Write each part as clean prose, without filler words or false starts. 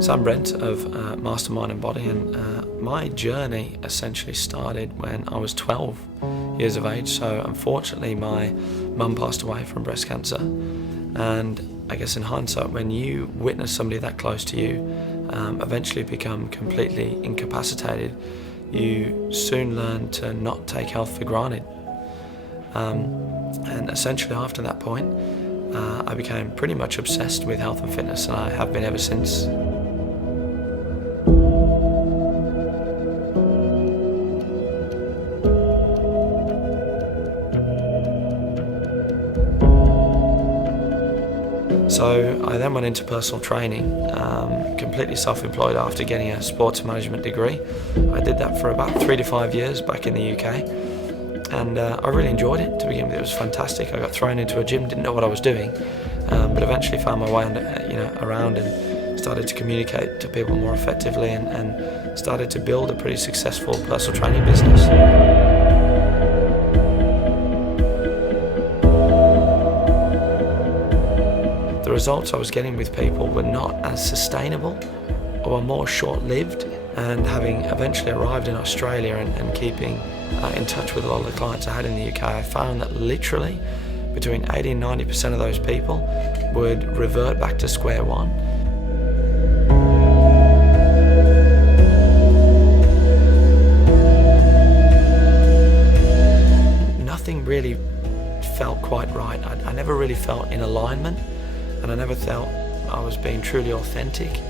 So I'm Brent of Mastermind and Body, and my journey essentially started when I was 12 years of age. So unfortunately my mum passed away from breast cancer, and I guess in hindsight, when you witness somebody that close to you eventually become completely incapacitated, you soon learn to not take health for granted. And essentially after that point, I became pretty much obsessed with health and fitness, and I have been ever since. So I then went into personal training, completely self-employed after getting a sports management degree. I did that for about 3 to 5 years back in the UK, and I really enjoyed it. To begin with, it was fantastic. I got thrown into a gym, didn't know what I was doing, but eventually found my way around and started to communicate to people more effectively, and started to build a pretty successful personal training business. The results I was getting with people were not as sustainable, or were more short-lived, and having eventually arrived in Australia and keeping in touch with a lot of the clients I had in the UK, I found that literally between 80 and 90% of those people would revert back to square one. Nothing really felt quite right. I never really felt in alignment, and I never felt I was being truly authentic,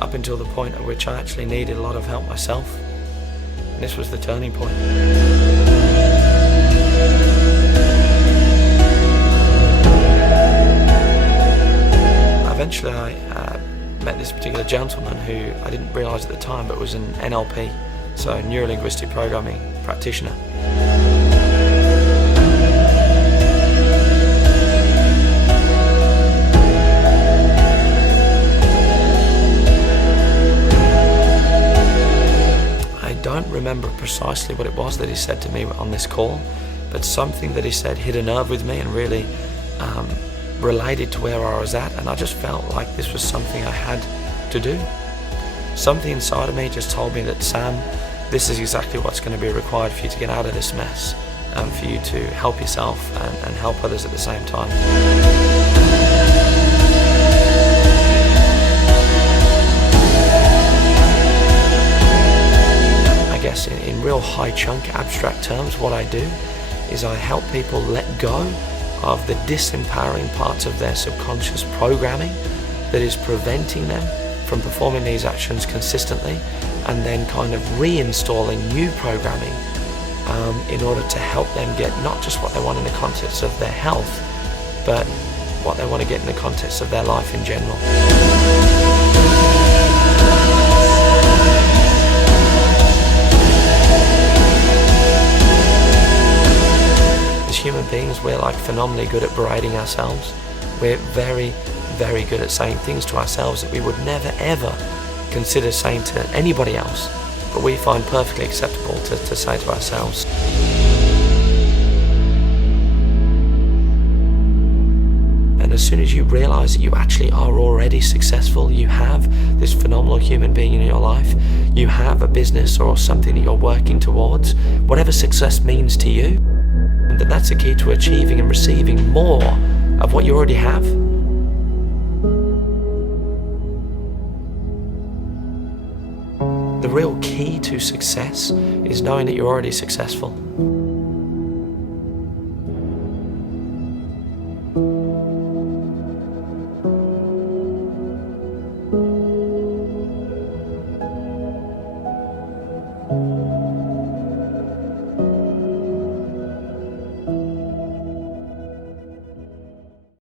up until the point at which I actually needed a lot of help myself. And this was the turning point. Eventually I met this particular gentleman who I didn't realise at the time, but was an NLP, so neuro-linguistic programming practitioner. I don't remember precisely what it was that he said to me on this call, but something that he said hit a nerve with me and really related to where I was at, and I just felt like this was something I had to do. Something inside of me just told me that, Sam, this is exactly what's going to be required for you to get out of this mess, and for you to help yourself and help others at the same time. I guess in real high chunk abstract terms, what I do is I help people let go of the disempowering parts of their subconscious programming that is preventing them from performing these actions consistently, and then kind of reinstalling new programming in order to help them get not just what they want in the context of their health, but what they want to get in the context of their life in general. Human beings, we're like phenomenally good at berating ourselves. We're very, very good at saying things to ourselves that we would never ever consider saying to anybody else, but we find perfectly acceptable to say to ourselves. And as soon as you realize that you actually are already successful, you have this phenomenal human being in your life, you have a business or something that you're working towards, whatever success means to you, then that's the key to achieving and receiving more of what you already have. The real key to success is knowing that you're already successful.